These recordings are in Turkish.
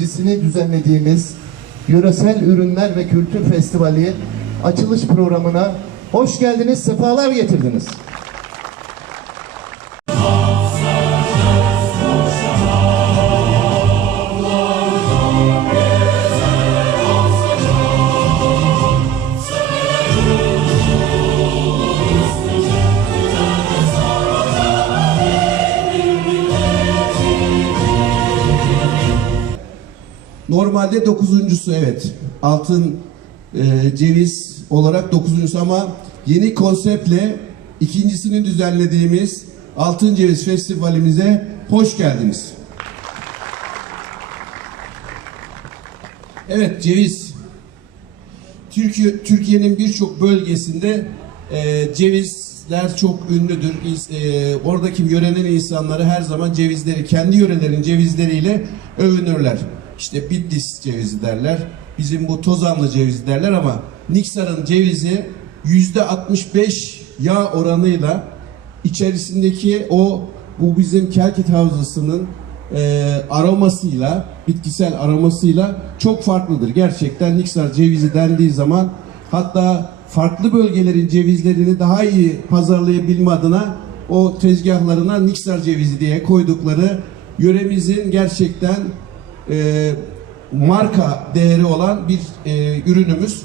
Cisini düzenlediğimiz Yöresel Ürünler ve Kültür Festivali açılış programına hoş geldiniz, sefalar getirdiniz. Normalde dokuzuncusu evet. Altın e, ceviz olarak dokuzuncusu ama yeni konseptle ikincisini düzenlediğimiz Altın Ceviz Festivalimize hoş geldiniz. Evet ceviz. Türkiye Türkiye'nin birçok bölgesinde e, cevizler çok ünlüdür. E, oradaki yörenin insanları her zaman cevizleri, kendi yörelerin cevizleriyle övünürler. İşte Bitlis cevizi derler. Bizim bu Tozanlı cevizi derler ama Niksar'ın cevizi yüzde 65 yağ oranıyla içerisindeki o bu bizim Kelkit Havzası'nın e, aromasıyla, bitkisel aromasıyla çok farklıdır. Gerçekten Niksar cevizi dendiği zaman hatta farklı bölgelerin cevizlerini daha iyi pazarlayabilme adına o tezgahlarına Niksar cevizi diye koydukları yöremizin gerçekten e, marka değeri olan bir e, ürünümüz.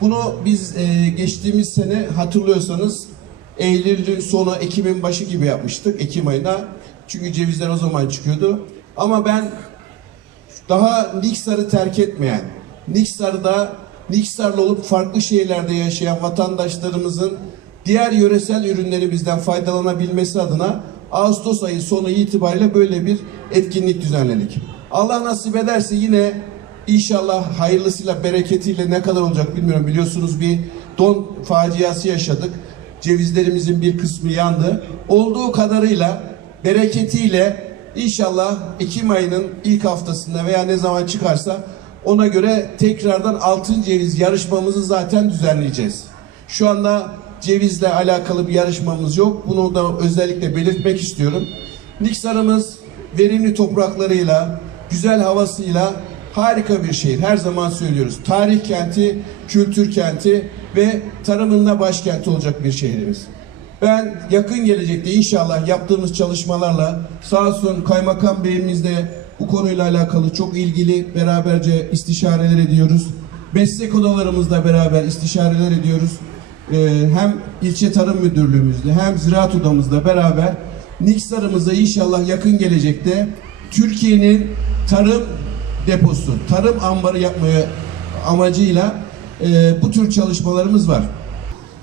Bunu biz e, geçtiğimiz sene hatırlıyorsanız Eylül'ün sonu Ekim'in başı gibi yapmıştık Ekim ayına. Çünkü cevizler o zaman çıkıyordu. Ama ben daha Niksar'ı terk etmeyen, Niksar'da Niksar'lı olup farklı şehirlerde yaşayan vatandaşlarımızın diğer yöresel ürünleri bizden faydalanabilmesi adına Ağustos ayı sonu itibariyle böyle bir etkinlik düzenledik. Allah nasip ederse yine inşallah hayırlısıyla bereketiyle ne kadar olacak bilmiyorum. Biliyorsunuz bir don faciası yaşadık. Cevizlerimizin bir kısmı yandı. Olduğu kadarıyla bereketiyle İnşallah Ekim ayının ilk haftasında veya ne zaman çıkarsa ona göre tekrardan altın ceviz yarışmamızı zaten düzenleyeceğiz. Şu anda cevizle alakalı bir yarışmamız yok. Bunu da özellikle belirtmek istiyorum. Niksar'ımız verimli topraklarıyla, güzel havasıyla harika bir şehir. Her zaman söylüyoruz. Tarih kenti, kültür kenti ve tarımında başkenti olacak bir şehrimiz. Ben yakın gelecekte inşallah yaptığımız çalışmalarla sağ olsun kaymakam beyimiz de bu konuyla alakalı çok ilgili beraberce istişareler ediyoruz. Meslek odalarımızla beraber istişareler ediyoruz. Ee, hem ilçe tarım müdürlüğümüzle hem ziraat odamızla beraber Niksar'ımıza inşallah yakın gelecekte Türkiye'nin tarım deposu, tarım ambarı yapmaya amacıyla e, bu tür çalışmalarımız var.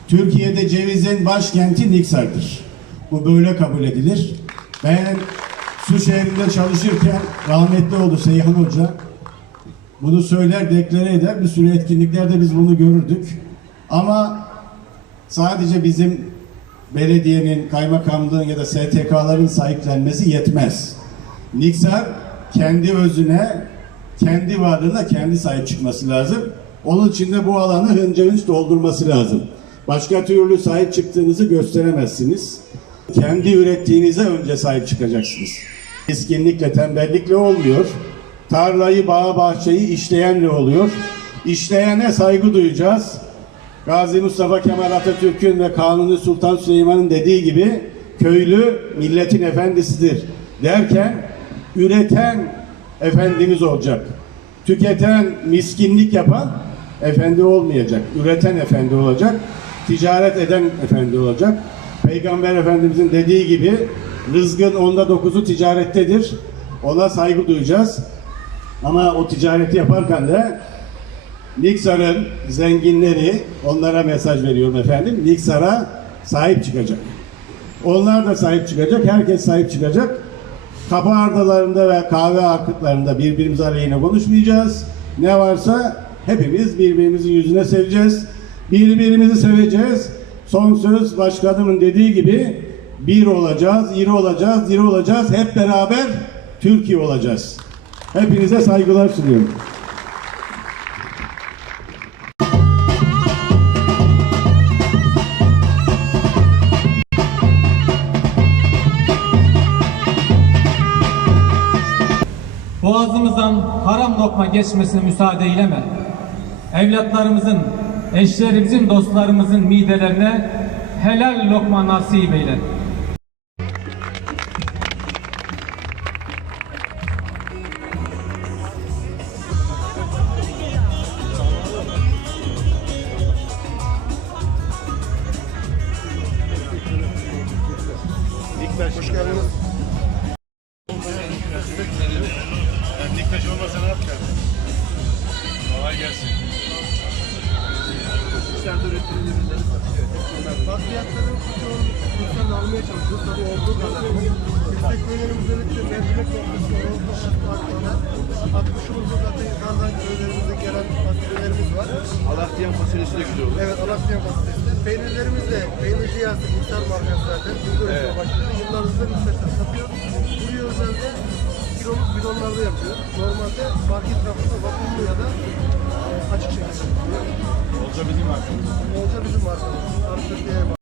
Türkiye'de cevizin başkenti Niksar'dır. Bu böyle kabul edilir. Ben su şehrinde çalışırken rahmetli oldu Seyhan Hoca. Bunu söyler, deklare eder. Bir sürü etkinliklerde biz bunu görürdük. Ama sadece bizim belediyenin, kaymakamlığın ya da STK'ların sahiplenmesi yetmez. Niksar kendi özüne, kendi varlığına kendi sahip çıkması lazım. Onun için de bu alanı hınca hınç doldurması lazım. Başka türlü sahip çıktığınızı gösteremezsiniz. Kendi ürettiğinize önce sahip çıkacaksınız. Miskinlikle, tembellikle olmuyor. Tarlayı, bağı, bahçeyi işleyenle oluyor. İşleyene saygı duyacağız. Gazi Mustafa Kemal Atatürk'ün ve Kanuni Sultan Süleyman'ın dediği gibi köylü milletin efendisidir derken üreten efendimiz olacak. Tüketen, miskinlik yapan efendi olmayacak. Üreten efendi olacak. Ticaret eden efendi olacak. Peygamber Efendimizin dediği gibi rızkın onda dokuzu ticarettedir. Ona saygı duyacağız. Ama o ticareti yaparken de Niksar'ın zenginleri onlara mesaj veriyorum efendim. Niksar'a sahip çıkacak. Onlar da sahip çıkacak. Herkes sahip çıkacak. Kapı ardalarında ve kahve akıtlarında birbirimiz aleyhine konuşmayacağız. Ne varsa hepimiz birbirimizin yüzüne seveceğiz. Birbirimizi seveceğiz. Son söz başkanımın dediği gibi bir olacağız, iri olacağız, diri olacağız. Hep beraber Türkiye olacağız. Hepinize saygılar sunuyorum. Boğazımızdan haram lokma geçmesine müsaade eyleme. Evlatlarımızın, eşlerimizin, dostlarımızın midelerine helal lokma nasip eyle. Tabii olduğu kadar. Köylerimizde de mercimek noktası var. Atmışımızda zaten yukarıdan köylerimizde gelen fasulyelerimiz var. Alatyan fasulyesi de güzel olur. Evet, Alasya fasulyesi. Peynirlerimiz de peynirci yazdık. Markası zaten. Burada evet. başladı. Yıllarımızda Müşter'de satıyor. Buraya özelde kiloluk bidonlarda yapıyor. Normalde market rafında vakumlu ya da e, açık şekilde. Olca bizim hakkımız. Olca bizim markamız. Artık diğer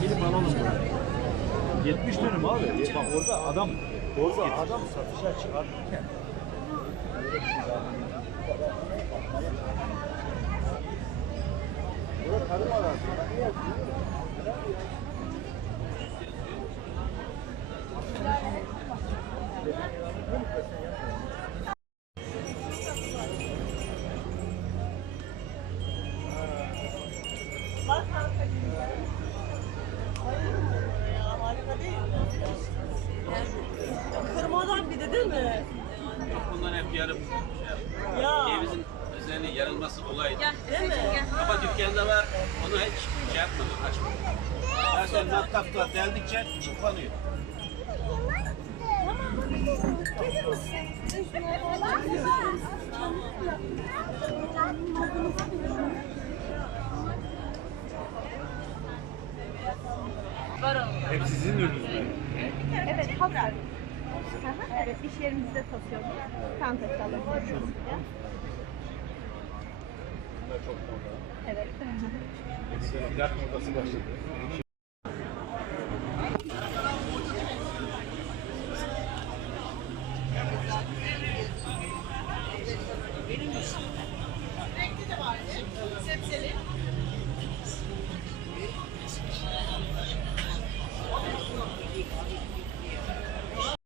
Gelip alalım bunu. 70 dönüm abi. Bak orada adam orada adam satışa çıkartırken Kırmadan Zaten matkapla deldikçe çıklanıyor. hep sizin ürününüz mü? Evet, hazır. Evet, iş yerimizde satıyoruz. Kantacı alabilirsiniz. Evet. Plak modası başladı.